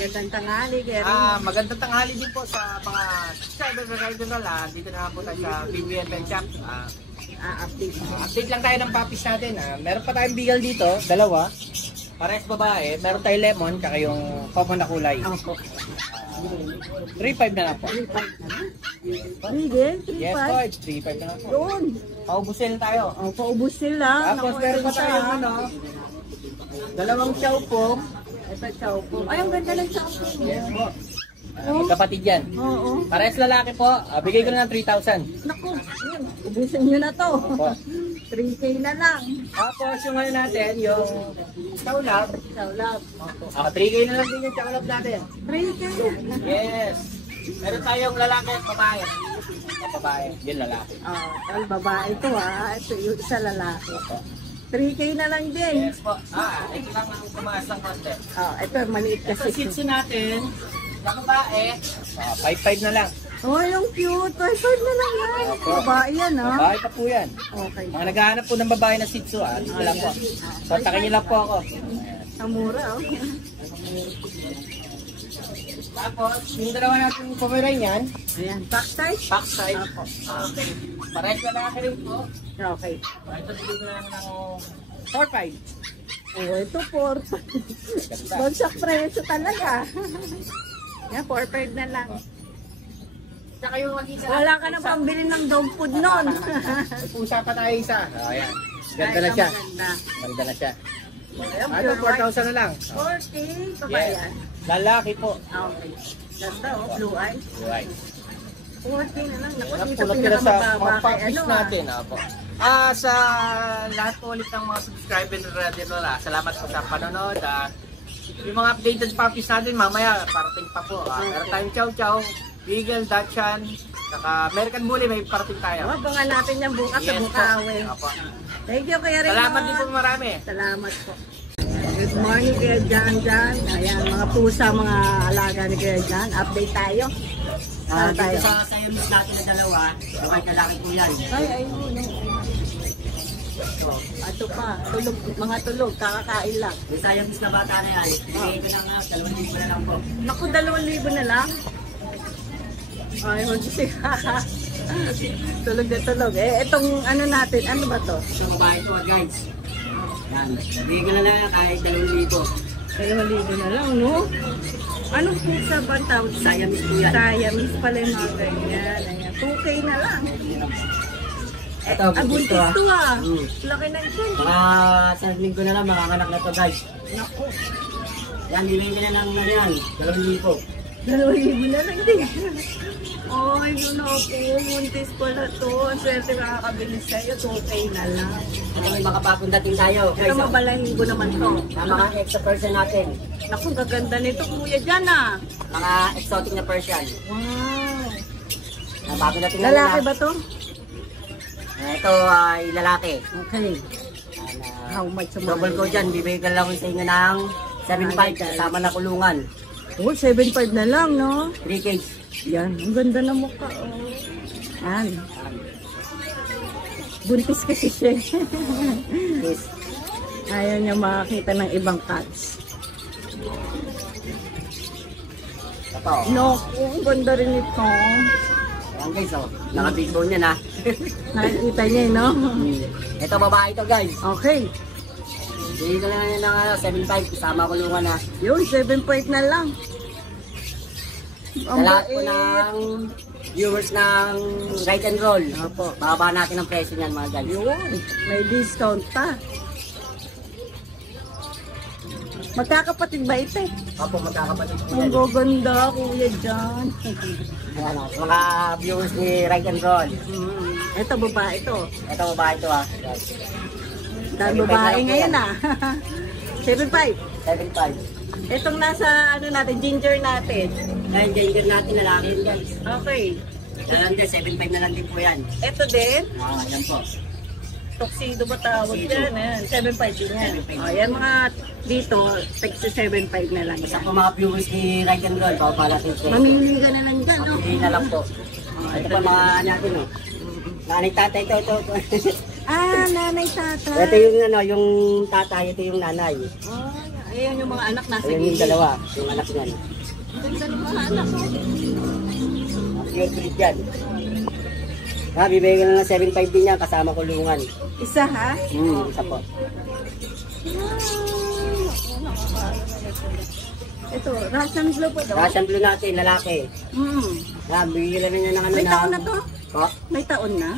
Magandang tanghali, Gary. Ah, magandang tanghali din po sa mga subscriber na rider na lang. Dito na nga po tayo sa Pet Shop. Ah, Ah, update. update lang tayo ng puppies natin. Ah, meron pa tayong beagle dito, dalawa. Parehas babae. Meron tayong lemon, kaka yung common na kulay. Opo. 3.5 na lang po. 3.5 na lang. Bigel, 3.5. Yes po, it's 3.5 na lang po. Doon. Paubusin tayo. O, paubos sila. Tapos meron pa tayong ano, dalawang chow po. Ito, chow po. Ay, ang ganda ng chow po. Yes po. Ah, magkapatid yan. Oo. Parehas lalaki po. Ah, bigay ko na ng 3,000. Naku, yun. Ubusin nyo na to. Opo. 3K na lang. Tapos yung ano natin, yung chow lab. Chow love. Ah, 3K na lang din yung chow lab natin. 3K. Yes. Meron tayong lalaki at babae. Yung babae, yun lalaki. Oh, ang babae to ah. Ito yung isa lalaki. 3K na lang din. Yes po. Ah, ito lang ang tumaas ng konti. Oh, ito maliit Ito kasi. shih tzu natin, na babae. Ah, 5-5 na lang. Oh, yung cute. Ay, five na lang yan. Babae yan ah. Babae pa po yan. Okay. Mga naghahanap po ng babae na shih tzu, ah, dito lang po. Kontakin niyo lang po ako. Ang mura oh. Tapos, yung dalawa natin Pomeranian, Ayan, back size. back side. Apo. Okay. Parehas lalaki rin po. Okay. Ah, Ito bigyan ko na lang ng 4-5. Oh, ito 4. Ganda. Bagsak preso talaga. Yan, 4-5 na lang. Tsaka yung mag-isa. Wala ka na pambili ng dog food nun. Pa tayo isa. Oh, ayan. Ganda na siya. Ganda na siya. Ayan, Ano, pure white. 4,000 na lang. 40. Pa ba Yes. yan? Lalaki po. Ah, Okay. Ganda oh, blue eye. Right. 40 na lang. Naku, dito sa pinakamababa mga kay ano ah. natin. Apo. Ah, sa lahat po ulit ng mga subscriber na Radio Lola, salamat po sa panonood. At yung mga updated puppies natin, mamaya parating pa po. Ah, meron tayong Chow Chow, Beagle, Dachshund, saka American Bully, may parating tayo. Oh, abangan natin yung bukas sa Yes po. Bukawi. Apo. Thank you, Kuya Raymond. Salamat din po marami. Salamat po. Good morning, Kuya Jan Jan. Ayan, mga pusa, mga alaga ni Kuya Jan. Update tayo. Ah, dito sa Siamese natin na dalawa, yung kahit lalaki po yan. Ay, ayun. Ito, ito pa. Tulog, mga tulog, kakakain lang. Yung Siamese na bata na yan, bigay ko lang nga, dalawang libo na lang po. Naku, dalawang libo na lang. Ay, hindi tulog na tulog. Eh, itong ano natin, ano ba to? Yung babae ko, guys. Yan, bigay ko na lang kahit dalawang libo. Dalawang libo na lang, no? Anong pizza ba ang tawag? Siamese po yan. Siamese pala yung mga ganyan. Ayan, 2K na lang. Eh, Ito, buntis abuntis to, ah. to ah. Mm. Laki na ito. Mga sa linggo na lang, makakanak na to guys. Naku, Yan, ko na lang na yan, dalawang libo. Dalawang libo na lang din. Ay, yun ako. Buntis pala to. Ang swerte makakabili sa'yo. 2K na lang. Ito may mga bagong dating tayo, guys. oh. mabalanggo naman to. Mga mga extra Persian natin. Naku, gaganda nito kuya dyan ah. Mga exotic na Persian. Wow. Mga bagong dating na Lalaki ba to? Ito ay lalaki. Okay. Ah, How much Double ko dyan, bibigyan lang ko sa inyo ng 7.5 kasama na kulungan. Oh, 7.5 na lang, no? 3K. Yan, ang ganda ng mukha. Oh. Yan. Buntis kasi siya. Yes. Ayaw niya makakita ng ibang cats. Ito. No, ang ganda rin ito. Ayan guys, oh. Naka-big bone yan ha. Nakikita niya, eh, no? Ito babae ito guys. Okay. Bigyan ko lang yan ng ano, 7.5 kasama kulungan ha. Yun, 7.5 na lang. Ang lahat po bait. ng viewers ng Right and Roll. Opo. Bababa natin ang presyo niyan mga guys. Yun, may discount pa. Magkakapatid ba ito? eh? Opo, magkakapatid po Ang yan. gaganda, kuya dyan. Ayan, oh, sa mga viewers ni Right and Roll. Hmm. Ito, babae ito. Ito babae ito. Guys. Dahil babae ngayon ah. 7.5. 7.5. Itong nasa ano natin, ginger natin. Ngayon, gender natin lalaki yun guys. Okay. Ayan guys, 7.5 na lang din po yan. Ito din, Ah, yan po. tuxedo ba tawag Tuxedo. yan? Ayan, 7.5 din yan. 7.5. O, yan mga dito, tag 7.5 na lang Basta yan. po mga viewers ni Right and Roll, bababa natin ang presyo. Mamili ka na lang dyan, no? Hindi na lang po. Ito pa mga natin oh. Nanay tatay ito, ito, ito. Ah, nanay tata. ito yung ano, yung tatay, ito yung nanay. Oh, Ayan yung mga anak nasa Ayun yung gilid. dalawa, yung anak niyan. Ganda ng mga anak ko. Pure breed yan. Ha, bibigyan na ng 7.5 din yan kasama kulungan. Isa ha? Hmm, isa po. Ito, Russian Blue po ito. Russian blue natin, lalaki. Hmm. Ha, bigyan na niya ng ano May taon na to? Po? May taon na?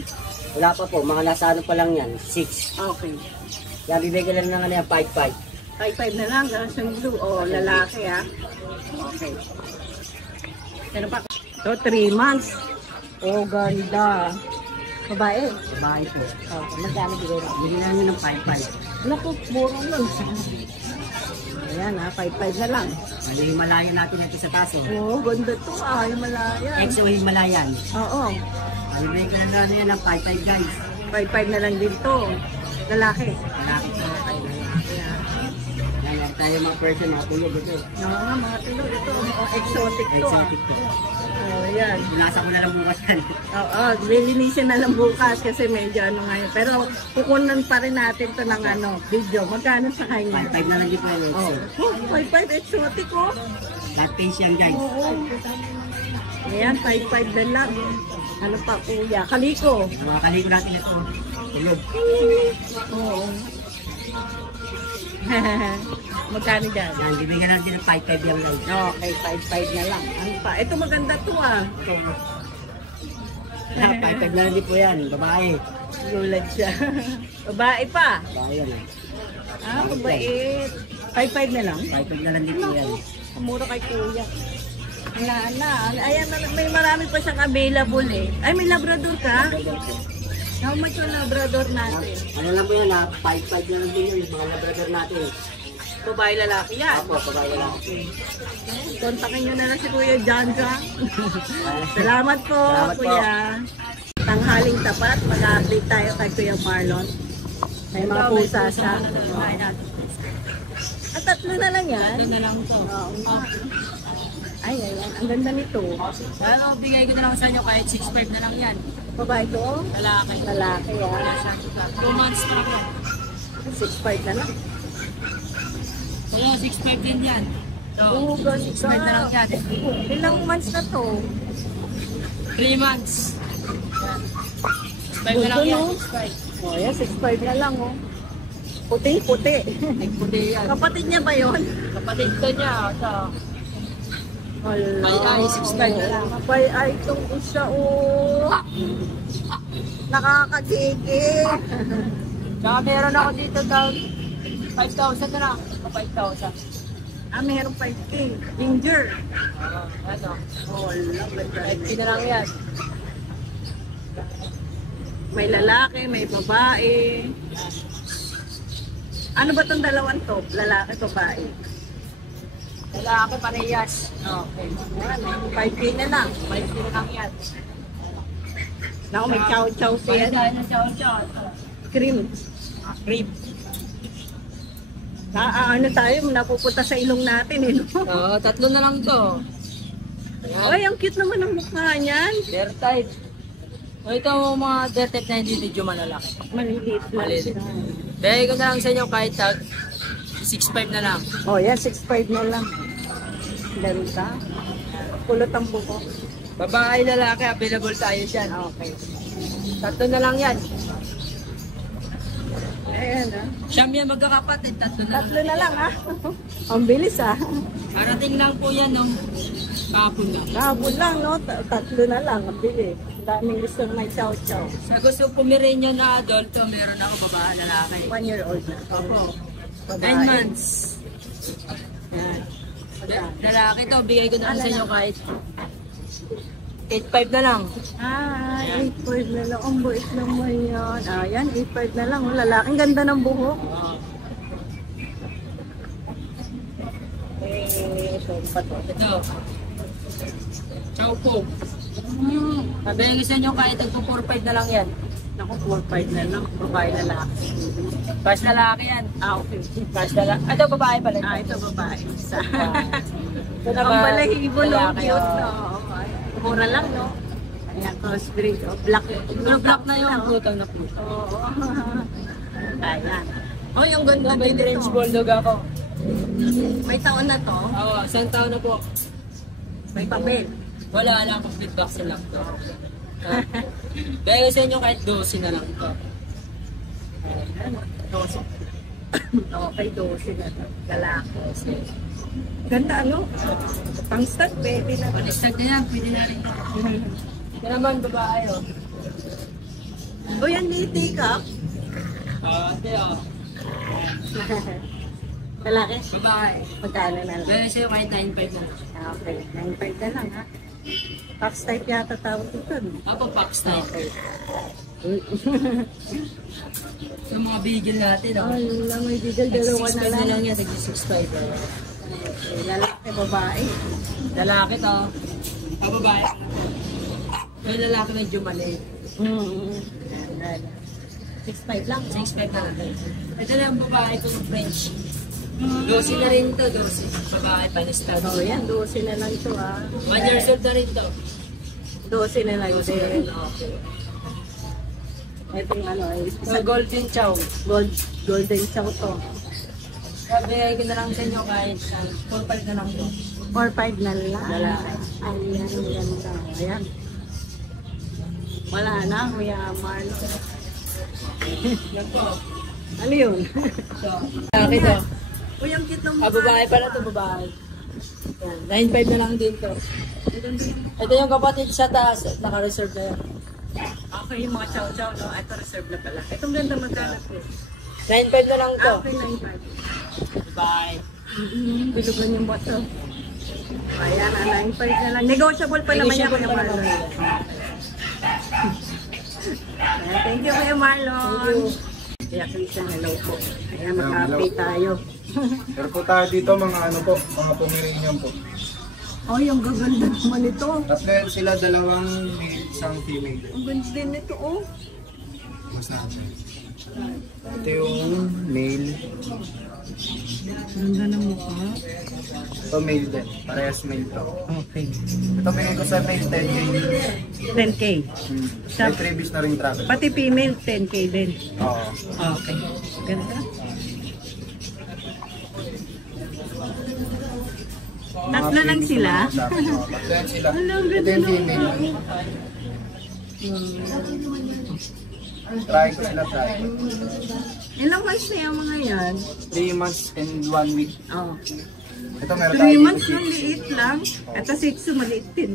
Wala pa po, mga nasa ano pa lang yan, 6. Okay. Kaya bibigyan lang ng ano yan, 5.5. 5-5 na lang, Russian Blue. O, lalaki ha. Okay. Ano pa? Ito, 3 months. Oh, ganda. Babae. Babae po. Oh, magkano bigay na? Bigyan na namin ng 5.5. Naku, mura lang. Ayan ha, 5-5 na lang. Mali Himalayan natin ito sa taso. Oo, oh, ganda to ah, Himalayan. Exo Himalayan. Oo, Bibigyan ko na lang yan ng 5.5 guys. 5-5 na lang din to. Lalaki. Lalaki to, kay lalaki ha. Yan, yan tayo mga person, mga tulog ito. Oo nga, mga tulog ito. Oh, exotic to ah. Exotic to. Oh, ayan. Pinasa ko na lang bukas yan. Oo, lilinisin na lang bukas kasi medyo ano ngayon. Pero kukunan pa rin natin to ng ano, video. Magkano sa kanya? 5.5 na lang din po yan. Oh, Exo. oh 5-5 exotic oh. Face yan guys. Oo. Ayan, 5-5 na lang. Ano pa kuya? Kaliko. Mga kaliko natin ito. Tulog. Oo. Magkano dyan? Yan, bibigyan natin ng 5.5 yan guys. Okay, 5-5 na lang. Ano pa? Ito maganda to ah. Ha, 5.5 na lang din po yan. Babae. Gulat siya. Babae pa. Babae yan eh. Ah, mabait. 5-5 na lang. 5.5 na lang din po yan. Mura kay kuya. Wala na. Ayan, may marami pa siyang available eh. Ay, may labrador ka? How much yung labrador natin? Ano lang po yan ha, 5.5 na lang din yun. Mga labrador natin. Babae lalaki yan. Apo, babae lang. Kontakin nyo na lang si Kuya John John. Salamat po, Salamat po. Kuya. Tanghaling tapat, mag-update tayo kay Kuya Marlon. May mga pusa siya. At tatlo na lang yan. Ito na lang to. Oo. Ay, ayan. Ang ganda nito. Ano, bigay ko na lang sa inyo kahit 6.5 na lang yan. Babae ko, Lalaki. lalaki Wala ah. siya. 2 months pa lang yan. 6'5 na lang. Kuya, 6.5 din yan. So, Oo, ganda. 6.5 na lang yan. Ilang months na to? 3 months. 6.5 na lang yan. no? 6.5. Oh, yan, 6'5 na lang oh. Puti-puti. Nagputi yan. Kapatid niya ba yon? Kapatid ko niya. So, Wala. Ay, ay, 6'5 na lang. Ay, ay, itong isa, oh. Nakakagigi. Saka meron ako dito daw 5,000 na lang. 5,000. Ah, meron 5K. Ginger. Uh, ano? Wala. may 5K na lang yan. May lalaki, may babae. Ano ba tong dalawang to? Lalaki, babae. Lalaki parehas. Okay. Ayan, 5K na lang. 5K na lang yan. Naku, may chow-chow siya. dahil na chow chow. Cream. Cream. Na, ah, ano tayo, napupunta sa ilong natin, eh, no? Oo, tatlo na lang to. Ay, ang cute naman ang mukha niyan. Bear type. O ito mga type na hindi medyo malalaki. Maliliit lang Maliliit. Bigay ko na lang sa inyo kahit tag 6.5 na lang. Oh, yan, 6'5 na lang. Ganda. Kulot ang buko. Babae, lalaki, available tayo dyan. Okay. Tatlo na lang yan. Ayan, ah. Siyam yan magkakapatid, tatlo na lang. Tatlo na lang, ah. ang bilis, ah. Parating lang po yan nung kahapon na. Nakabon lang, no? Ta- Tatlo na lang, ang bilis. Daming gusto may chow-chow. Sa gusto pumirin nyo na adult, to, meron ako babae, lalaki. One year old na. Opo. Babae. 9 months. Yan. Lalaki to, bigay ko na lang sa inyo kahit 8.5 na lang. Ah, 8'5 na lang. Ang buit naman yan. Ah, yan, 8'5 na lang. Lalaking ganda ng buhok. Eh, ito, pa to. Ito. Chow po. Sabihin ko sa inyo kahit nagpo 4.5 na lang yan. Naku, 4'5 na lang. Babae na lang. Pas lalaki yan. Ah, okay. Pas lalaki. Ito babae pala. Ah, ito babae. Isa. Ito Ang balahibo, no? lalaki, Cute, oh. no? Ay, Mura lang, no? Ayan, crossbreed. Oh, black. Blue black na yung oh. putang na puto. Oo. Ayan. Oh, yung ganda May din French bulldog ako. May taon na to. Oo, isang taon na po. May papel. Wala lang, complete vaccine lang to. Dahil sa inyo kahit 12 na lang to. Okay, 12 na to. Lalaki. Ganda ano? Pang stud, baby na. Pag-start na yan, pwede na rin. Ito naman, babae oh. O yan, ni-take up. Ah, ate oh. Lalaki. Babae. Magkano na lang? Dahil sa'yo kahit 9.5 na lang. Ah, Okay, 9.5 na lang ha. Fox type yata tawag ito. Apo, box type. Yung mga bigil natin oh. Ay, yun lang, may bigel, dalawa na 6.5 na lang. lang yan, tagi 6.5. Okay, lalaki, babae. Lalaki to. Ah, babae. Yung lalaki medyo mali. Mm. 6.5 lang. 6.5 na lang. Ito na ang babae kong French. 12 na rin to, 12. Babae, panistan. Oh, yan, 12 na lang ito ah. 1 years old na rin to. 12 na lang 12 na ito. rin, okay. Itong ano, ay Sa Golden Chow. gold, golden chow to. Sabi ko na lang sa inyo kahit uh, 4 na lang to. 4-5 na lang. Lalaki. Ayan, ganda. Ayan. Wala na, Kuya Marl. Yan po. Ano yun? So, lalaki to. Uy, ang cute ng Ah, babae pala to, babae. Yan, 9.5 na lang din to. Ito yung kapatid sa taas, naka-reserve na yan. Okay, yung mga chow-chow, no? Ito reserve na pala. Itong ganda magkano po. 9.5 na lang to. Okay, 9.5. Bye. Bilugan yung boto. Ayan, ah, 9.5 na lang. Negotiable pa naman yan, Kuya Marlon. thank you, Kuya Marlon. Kaya Christian, hello po. Ayan, mag-update tayo. Pero po tayo dito mga ano po, mga Pomeranian po. Oh, yung gaganda naman ito. Tatlo yan sila, dalawang male, isang female. Ang ganda din ito, oh. Mas natin. Ito yung male, Ganda ng mukha. ito male din. Parehas male to. Okay. Ito bigay ko sa male 10k. 10K. Hmm. May previous na rin travel. Pati female, 10K din. Oo. Okay. Ganda. Tatlo lang sila? Ito ganda yung female. Try ko sila, try. Ilang months na yung mga yan? 3 months and 1 week. Oh. Ito meron 3 tayo dito. months lang, liit lang. Ito 6 maliit din.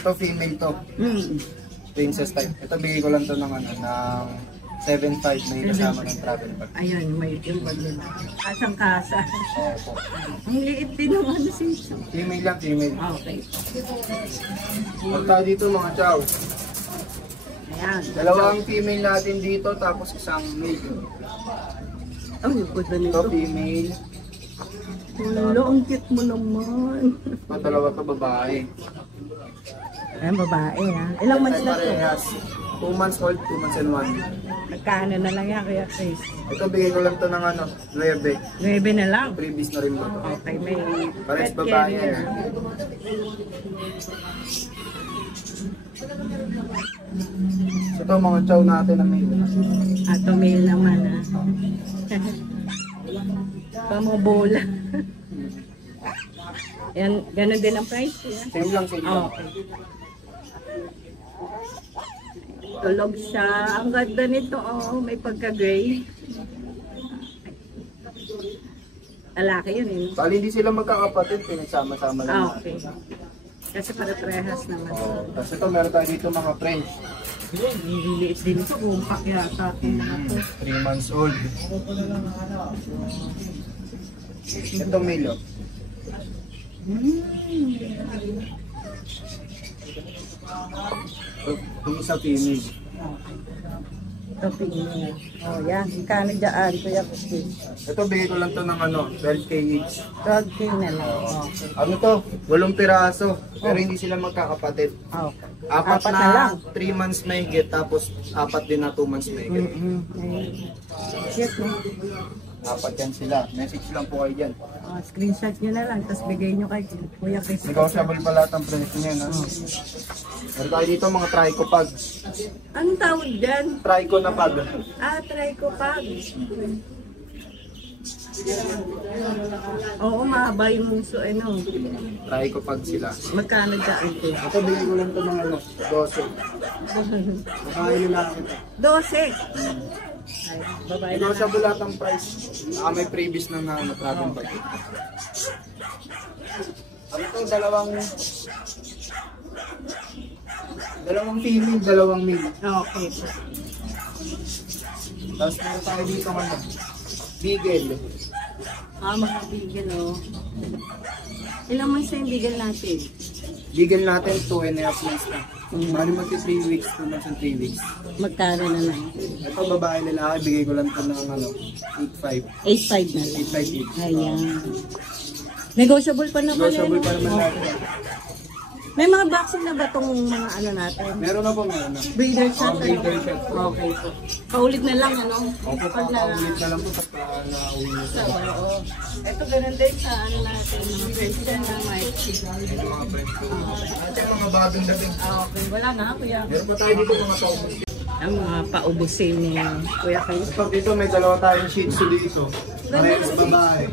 Ito female to. Hmm. Princess type. Ito bigay ko lang to ng ano, ng 7.5 may kasama ng travel bag. Ayun, may yung bag nila. Kasang kasa. Opo. Ang liit din ng ano si Female lang, female. Okay. Punta dito mga chow. Ayan. Dalawang female natin dito, tapos isang male. Yung ganda Ito nito. female, Wala, ang cute mo naman. ito dalawa to babae. Ayan, babae ha. Ilang months na to? Parehas. 2 months old, 2 months and 1. Nagkano na lang yan, Kuya Chris? Ito bigay ko lang to ng ano, 9. 9 na lang. Previous na rin to. Okay, may Parehas pet babae yan. carrier. So ito mga chow natin na male. Ato mail naman ha. Pamobola. Yan, ganun din ang price. Yeah. Same lang same lang. Okay. Tulog siya. Ang ganda nito, oh. May pagka-gray. Lalaki yun eh. Bali hindi sila magkakapatid, pinagsama-sama lang Ah, natin. okay. Kasi para trehas naman. Oh, Tapos ito meron tayo dito mga French. Nililiit din ito. Kumpak yata. itong mga to. 3 months old. Ito male oh. Hmm. Yung isa female. Ito, pingin. Oh, yan. Kano dyan, Kuya Kusti? Ito bigay ko lang to ng ano, 12k each. 12K na lang. Oh. Ano to? Walong piraso. Pero hindi sila magkakapatid. Okay. Apat, Apat na, na lang. 3 months mahigit, tapos apat din na 2 months mahigit. Mm-hmm. Yes, no? Apat yan sila. Message lang po kayo dyan. Oh, screenshot nyo na lang, tapos bigay nyo kay Kuya Chris. Negotiable pa lahat ang presyo niya. No? Meron tayo dito mga trico pag. Anong tawag dyan? Trico na pag. Ah, try ko pag. Oo, mahaba yung muso, ano. Try ko pag sila. Magkano dyan? Ito, bigay ko lang ito ng ano, 12. Babae lalaki ito. 12. Ay, babae na Negotiable lahat ang price. Saka may previous na na ano, travel bag. Ano to, dalawang... Dalawang female, dalawang male. Okay. Tapos meron tayo dito ano, Beagle. Ah, mga bigel, oh. Ilang months na yung bigel natin? Beagle natin, 2 and a half months na. Bali magti 3 weeks, 2 months and 3 weeks. Magkano na lang? Ito, babae lalaki, bigay ko lang ito ng ano, 8.5. 8.5 na lang. 8.5 each. Ayan. Negotiable pa naman. Negotiable pa naman natin. May mga vaccine na ba itong mga ano natin? Meron na po, meron na. Breeder shot? Oh, breeder ano? shot. Okay po. Paulit na lang, ano? Opo, Pag na... papaulit na lang po pagka na-uwi So, sa oo. Ito ganun din sa ano natin, Christian na may mga friends ko. At yung mga bagong dating. Ah, okay. Wala na, kuya. Meron pa tayo dito mga taubos. Ang mga paubusin ni Kuya Chris. Pag dito may dalawa tayong shih tzu dito. Parehas babae.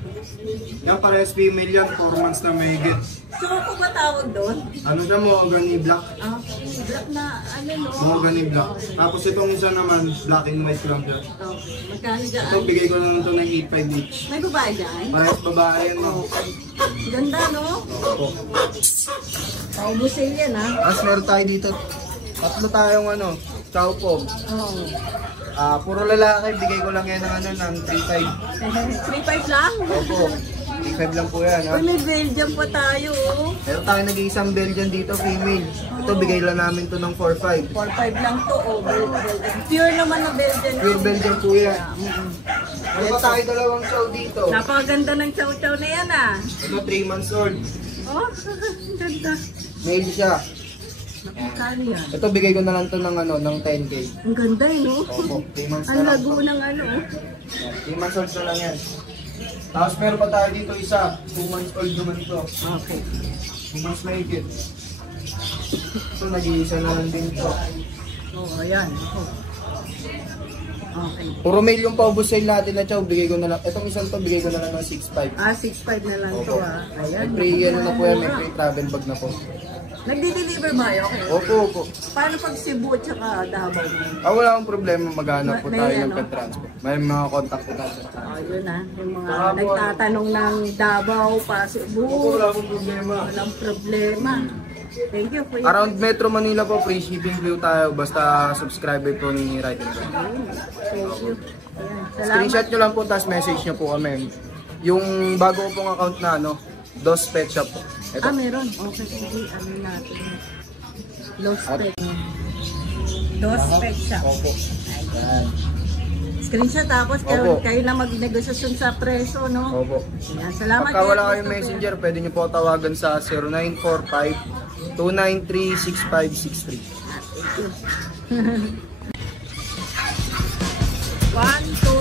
Yan parehas female yan, 4 months na may get. So, ako ba tawag doon? Ano siya mo, gani black? Ah, black na, ano no? Mga gani black. Tapos itong isa naman, black and white lang siya. Okay. Magkano dyan? Ito, bigay ko lang ito ng 8.5 each. May babae dyan? Parehas babae yan, no? Ganda, no? Opo. Paubusin yan, ha? Tapos meron tayo dito, tatlo tayong ano, chow pom. Oo. Ah, puro lalaki, bigay ko lang yan ng ano, ng 3.5. 3.5 lang? Opo. 3.5 lang po yan, ha? Uy, may Belgium pa tayo, oh. Meron tayo nag-iisang Belgian dito, female. Ito, bigay lang namin to ng 4.5. 4.5 lang to, oh. Belgium. Pure naman na Belgian. Pure Belgian po yan. Mm-mm. Meron pa tayo dalawang chow dito. Napakaganda ng chow-chow na yan, ah. Ito, 3 months old. Oh, ganda. Male siya. Yan? Ito, bigay ko na lang to ng ano, ng 10k. Ang ganda, eh, no? Opo, 3 months Ang na lang. lago ng ano, oh. 3 months old na lang yan. Tapos meron pa tayo dito isa, 2 months old naman ito. Okay. 2 months na higit. Ito, nag-iisa na lang din ito. Oh, ayan. Oh. Okay. Puro male yung paubos sale natin na chow, bigay ko na lang. Itong isang to, bigay ko na lang ng 6.5. Ah, 6.5 na lang to, Opo. ah. May Ayan. free, ano na po yan, may free travel bag na po. Nagdi-deliver ba kayo? Okay. Opo, opo. Paano pag Cebu at saka Davao? Ah, wala akong problema maghanap po May- tayo may ng ano? pet transport. May mga contact po tayo. Oh, yun ah. Yung mga Saka po, nagtatanong ng Davao pa Cebu. Opo, wala akong problema. Walang problema. Thank you for your Around Metro Manila po, free shipping po tayo. Basta subscriber po ni and Right. Thank you. Ayan. Salamat. Screenshot nyo lang po, tapos message nyo po kami. Yung bago pong account na ano, Dos Pet Shop po. Ito. Ah, meron. Okay, sige. Ano natin. Low spec. Low spec siya. Opo. Ayan. Screenshot tapos kayo, kayo na magnegosasyon sa preso, no? Opo. Ayan, salamat. Pagka kayo, wala kayong messenger, pwede nyo po tawagan sa 0945-293-6563. Ah, One, two,